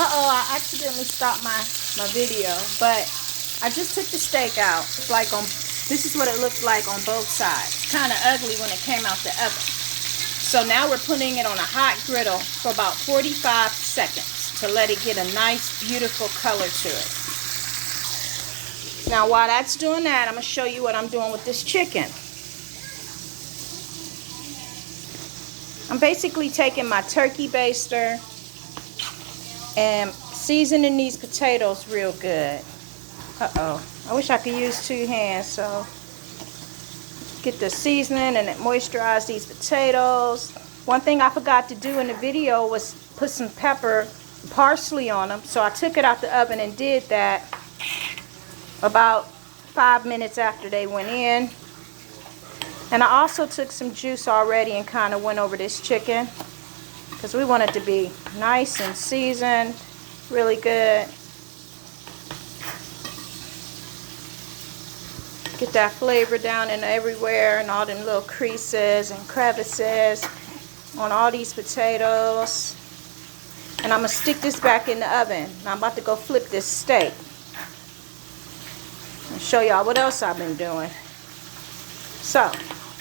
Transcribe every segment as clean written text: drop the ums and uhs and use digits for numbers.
Uh-oh, I accidentally stopped my video, but I just took the steak out. This is what it looked like on both sides. Kind of ugly when it came out the oven. So now we're putting it on a hot griddle for about 45 seconds to let it get a nice, beautiful color to it. Now while that's doing that, I'm going to show you what I'm doing with this chicken. I'm basically taking my turkey baster and seasoning these potatoes real good. Uh-oh. I wish I could use 2 hands, so get the seasoning and it moisturize these potatoes. One thing I forgot to do in the video was put some parsley on them, so I took it out the oven and did that about 5 minutes after they went in. And I also took some juice already and kind of went over this chicken because we want it to be nice and seasoned, really good. Get that flavor down in everywhere and all them little creases and crevices on all these potatoes. And I'm going to stick this back in the oven. And I'm about to go flip this steak and show y'all what else I've been doing. So,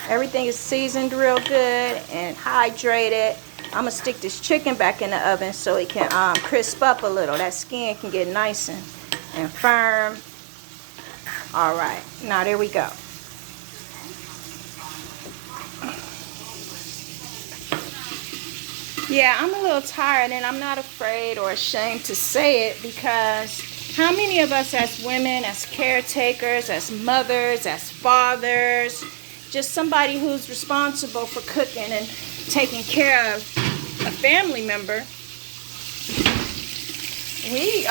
everything is seasoned real good and hydrated. I'm going to stick this chicken back in the oven so it can crisp up a little. That skin can get nice and firm. Alright, now there we go. Yeah, I'm a little tired and I'm not afraid or ashamed to say it, because how many of us as women, as caretakers, as mothers, as fathers, just somebody who's responsible for cooking and taking care of a family member, we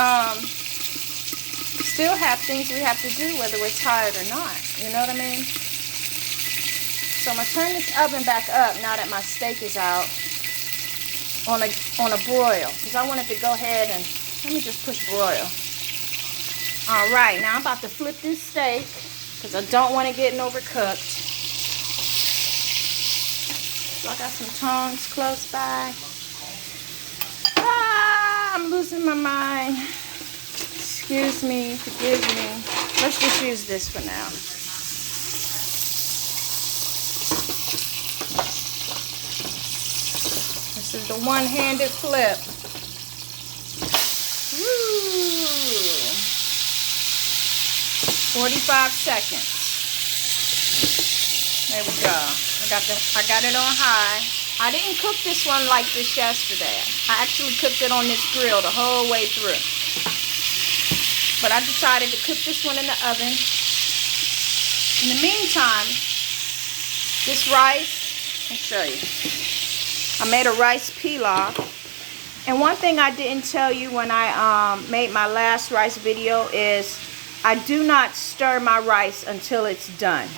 still have things we have to do whether we're tired or not. You know what I mean? So I'm going to turn this oven back up now that my steak is out on a broil, because I wanted to go ahead and let me just push broil. Alright, now I'm about to flip this steak because I don't want it getting overcooked. So I got some tongs close by. I'm losing my mind. Excuse me, forgive me. Let's just use this for now. This is the one-handed flip. Woo! 45 seconds. There we go. I got it on high. I didn't cook this one like this yesterday. I actually cooked it on this grill the whole way through. But I decided to cook this one in the oven. In the meantime, this rice, I'll show you. I made a rice pilaf. And one thing I didn't tell you when I made my last rice video is I do not stir my rice until it's done.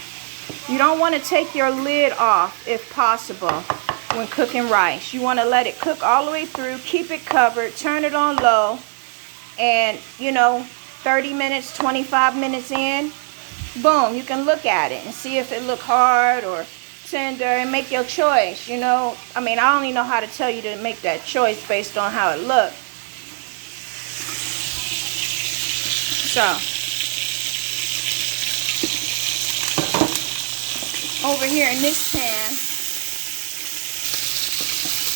You don't want to take your lid off if possible when cooking rice. You want to let it cook all the way through, keep it covered, turn it on low, and 30 minutes, 25 minutes in, boom, you can look at it and see if it look hard or tender and make your choice. I mean, I only know how to tell you to make that choice based on how it looks. So, over here in this pan,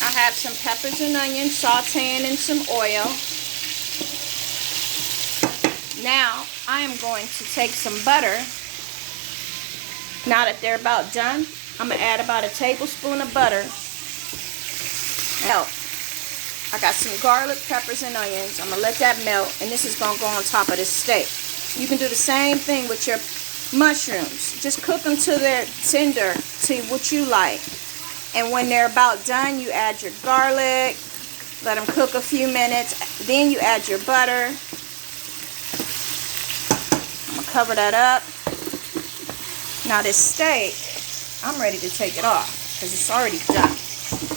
I have some peppers and onions sauteing in some oil. Now, I am going to take some butter. Now that they're about done, I'm going to add about a tablespoon of butter. Melt. I got some garlic, peppers, and onions. I'm going to let that melt, and this is going to go on top of this steak. You can do the same thing with your mushrooms. Just cook them till they're tender to what you like. And when they're about done, you add your garlic. Let them cook a few minutes. Then you add your butter. I'm going to cover that up. Now this steak, I'm ready to take it off because it's already done.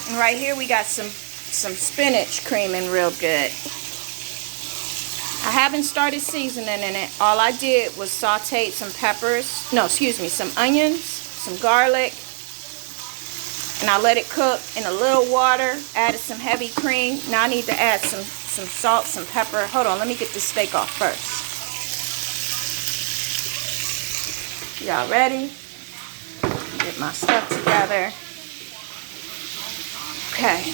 And right here we got some spinach creaming real good. I haven't started seasoning in it. All I did was sauteed some some onions, some garlic, and I let it cook in a little water, added some heavy cream. Now I need to add some some salt, some pepper. Hold on, let me get the steak off first. Y'all ready? Get my stuff together. Okay. I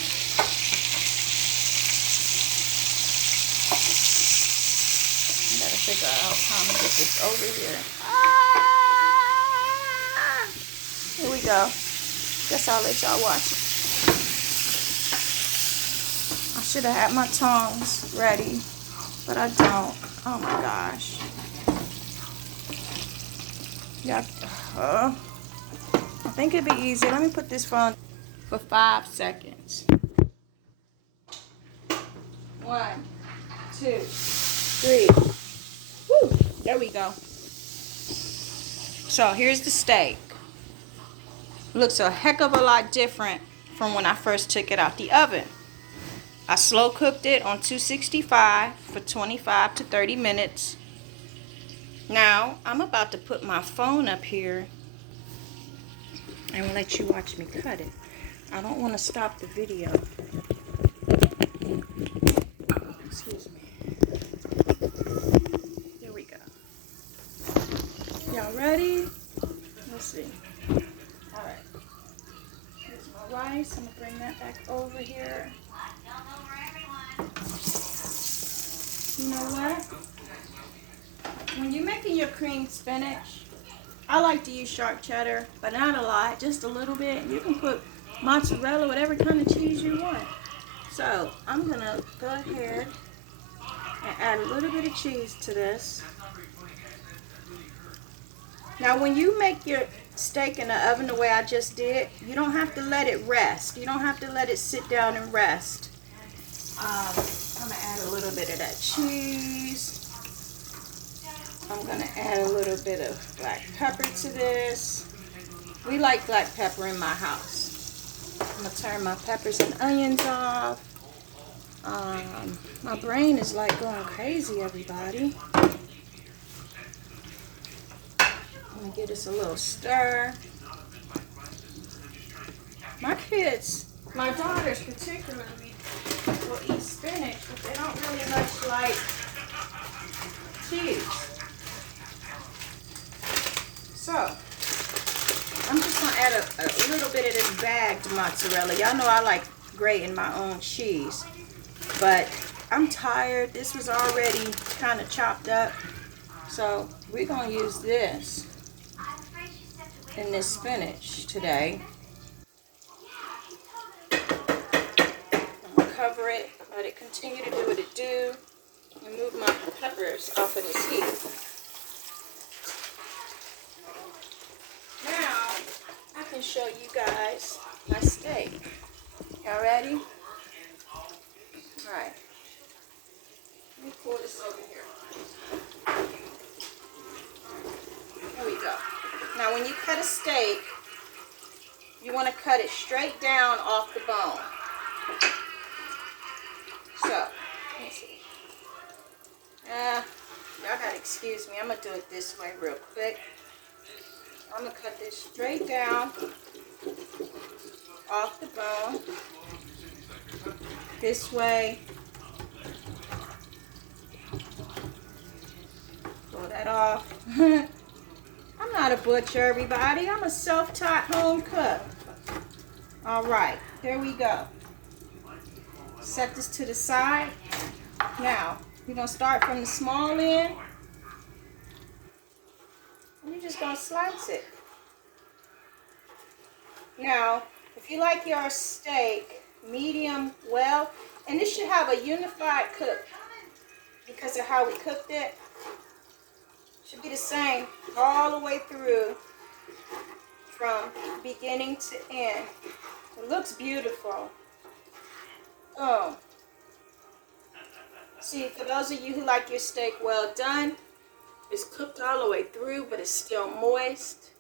gotta figure out how I'm gonna get this over here. Ah! Here we go. Guess I'll let y'all watch it. I should have had my tongs ready, but I don't. Oh my gosh. Yeah. I think it'd be easy. Let me put this phone for 5 seconds. 1, 2, 3. Woo! There we go. So here's the steak. Looks a heck of a lot different from when I first took it out the oven. I slow cooked it on 265 for 25 to 30 minutes. Now I'm about to put my phone up here and let you watch me cut it. I don't want to stop the video. Oh, excuse me. There we go. Y'all ready? Let's see. Alright. Here's my rice. I'm going to bring that back over here. You know what? When you're making your cream spinach, I like to use sharp cheddar, but not a lot, just a little bit. You can put mozzarella, whatever kind of cheese you want. So I'm going to go ahead and add a little bit of cheese to this. Now when you make your steak in the oven the way I just did, you don't have to let it rest. You don't have to let it sit down and rest. I'm going to add a little bit of that cheese. I'm going to add a little bit of black pepper to this. We like black pepper in my house. I'm going to turn my peppers and onions off. My brain is like going crazy, everybody. I'm going to give this a little stir. My kids, my daughters particularly, will eat spinach, but they don't really much like cheese. So, I'm just going to add a little bit of this bagged mozzarella. Y'all know I like grating my own cheese. But I'm tired. This was already kind of chopped up. So, we're going to use this in this spinach today. I'm going to cover it. Let it continue to do what it do. And move my peppers off of this heat. Now, I can show you guys my steak. Y'all ready? Alright. Let me pull this over here. There we go. Now, when you cut a steak, you want to cut it straight down off the bone. So, let me see. Y'all gotta excuse me. I'm going to do it this way real quick. I'm going to cut this straight down off the bone. This way. Pull that off. I'm not a butcher, everybody. I'm a self-taught home cook. Alright, there we go. Set this to the side. Now, we're going to start from the small end. And you're just going to slice it. Now, if you like your steak medium well, and this should have a unified cook because of how we cooked it. Should be the same all the way through from beginning to end. It looks beautiful. Oh. See, for those of you who like your steak well done, it's cooked all the way through, but it's still moist.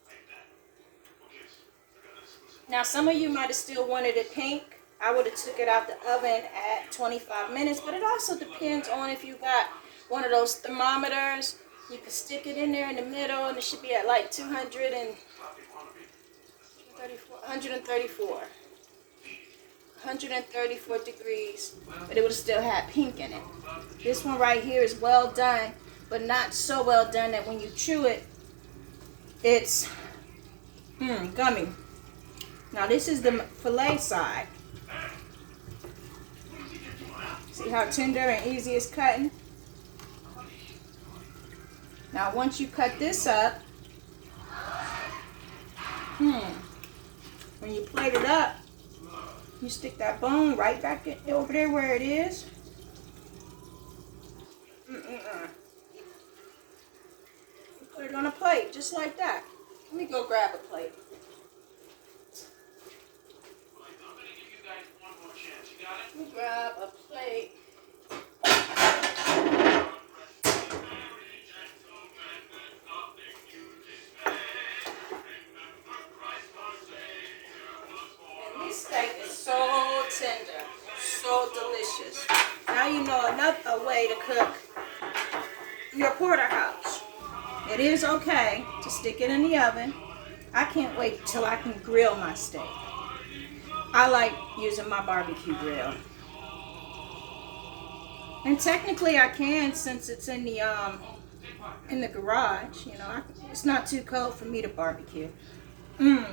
Now, some of you might have still wanted it pink. I would have took it out the oven at 25 minutes, but it also depends on if you got one of those thermometers. You can stick it in there in the middle, and it should be at like 134. 134 degrees, but it would have still had pink in it. This one right here is well done, but not so well done that when you chew it, it's gummy. Now this is the fillet side. See how tender and easy it's cutting? Now once you cut this up, when you plate it up, you stick that bone right back over there where it is. You put it on a plate just like that. Let me go grab a plate. Let me grab a plate. And this steak is so tender, so delicious. Now you know another way to cook your porterhouse. It is okay to stick it in the oven. I can't wait till I can grill my steak. I like using my barbecue grill. And technically I can, since it's in the garage. You know, it's not too cold for me to barbecue. Now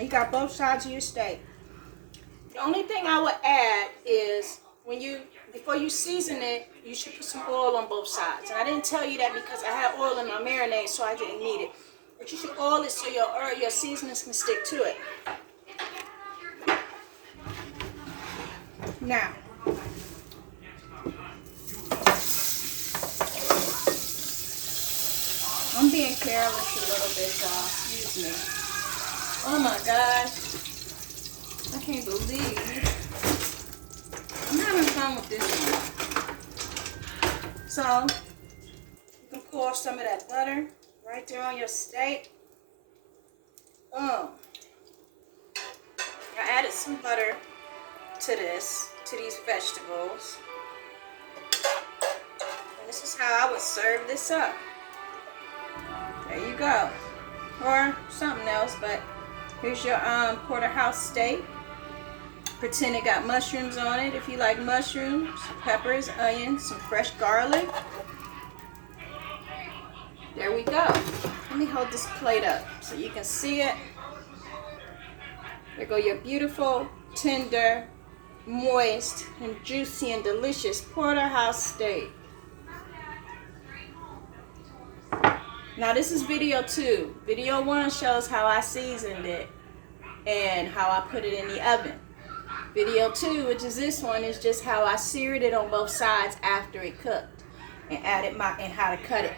you got both sides of your steak. The only thing I would add is before you season it, you should put some oil on both sides. And I didn't tell you that because I had oil in my marinade, so I didn't need it. But you should oil it so your seasonings can stick to it. Now, I'm being careless a little bit, y'all. Excuse me. Oh my gosh. I can't believe I'm having fun with this one. So, you can pour some of that butter right there on your steak. I added some butter to these vegetables. And this is how I would serve this up. There you go. Or something else, but here's your porterhouse steak. Pretend it got mushrooms on it if you like mushrooms, peppers, onions, some fresh garlic. There we go. Let me hold this plate up so you can see it. There go your beautiful, tender, moist, and juicy and delicious porterhouse steak. Now this is video 2. Video 1 shows how I seasoned it and how I put it in the oven. Video 2, which is this one, is just how I seared it on both sides after it cooked and added and how to cut it.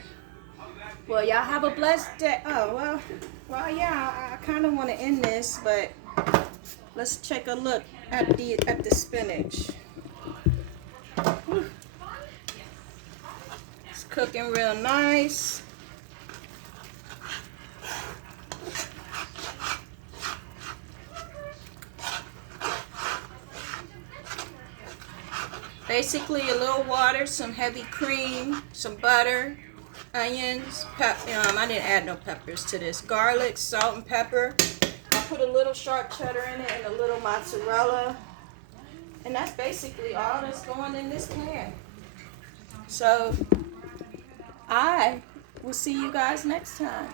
Well, y'all have a blessed day. Oh, well, yeah, I kind of want to end this, but let's take a look at the spinach. Whew. It's cooking real nice. Basically a little water, some heavy cream, some butter, onions, I didn't add no peppers to this. Garlic, salt, and pepper. I put a little sharp cheddar in it and a little mozzarella. And that's basically all that's going in this pan. So I will see you guys next time.